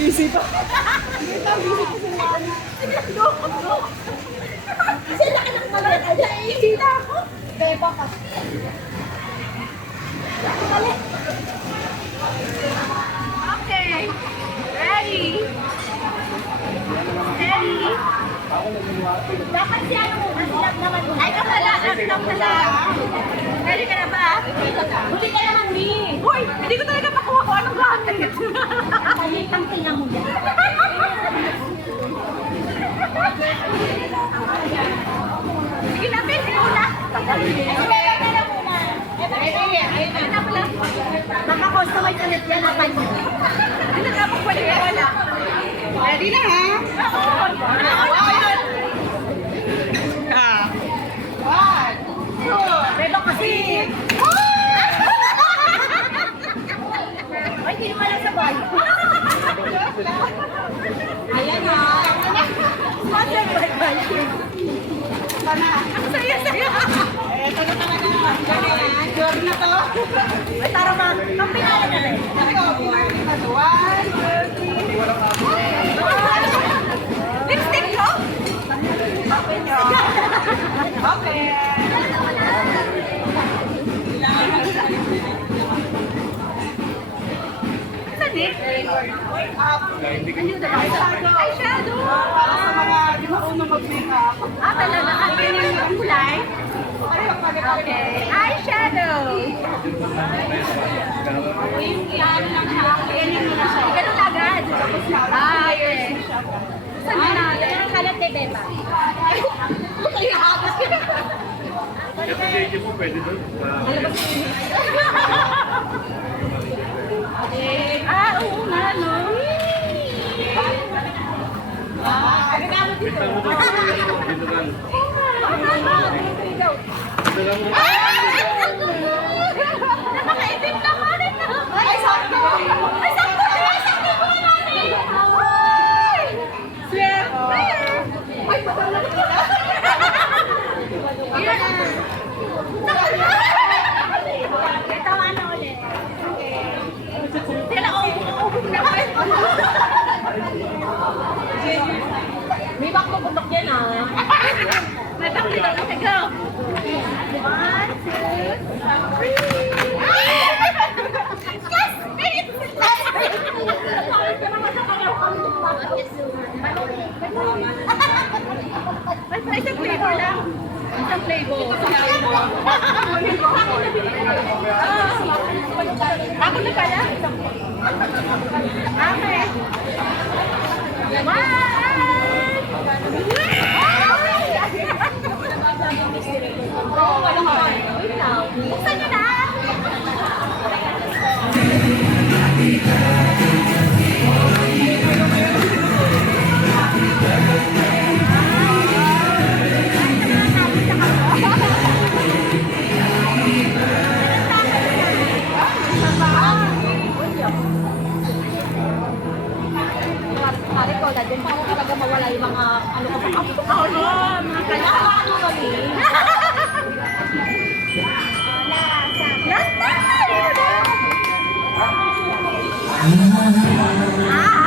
Busy pa. Busy pa si Mami. Kasi laki ng malat. Hindi na ako. Beba ka. Mali. Okay. Ready. Ready. Dapat siya muna. Silap naman muna. Ay, kapala. Kapala. Ready ka na ba? Huli ka naman, Mi. Uy, hindi ko talaga makuha kung anong gamit. Palitang tingnan mo yan. Sige na, Ben. Sige muna. Ayun na pala. Maka-customize ulit yan na panyo. Hindi na dapat pwede ka wala. Ready na ha? One, two. Pero kasi... Ay, hindi naman lang sabay. Ayan ha. Sponsor by Viking. Ang saya-saya. Ito na talaga. Sure na to. Ay, tara ma. Kampinala na rin. Let's go. One, two, three. Lipstick ko? Okay. Saan eh? Eyeshadow. Para sa mga di marunong mag-makeup. Ah, talaga. Ang yung kulay? Okay. Eyeshadow. Ganun agad. Ah, okay. Saan na natin? Kalat ni Beba. Ito medyo po pwede doon. Ah, oo nga, no? Ito mo doon. Dito lang. Dito lang. Napaka-itim naman ito. Ay, sakto! Ay, sakto! Ay, sakto ko natin! Ay! Swerte! Ay, patulog ka na. Ito ano ulit. Sila, uubog na ko. May bakto-butok yan ah. Natakli na kasi go. 1, 2, 3. Basta isang flavor lang. Isang flavor. Ako na pala. Okay. Buksan nyo na! Pare ko, dahil paano talaga mawala yung mga ano ko pa. Mga kailangan. Ano kami? Last time! Ah!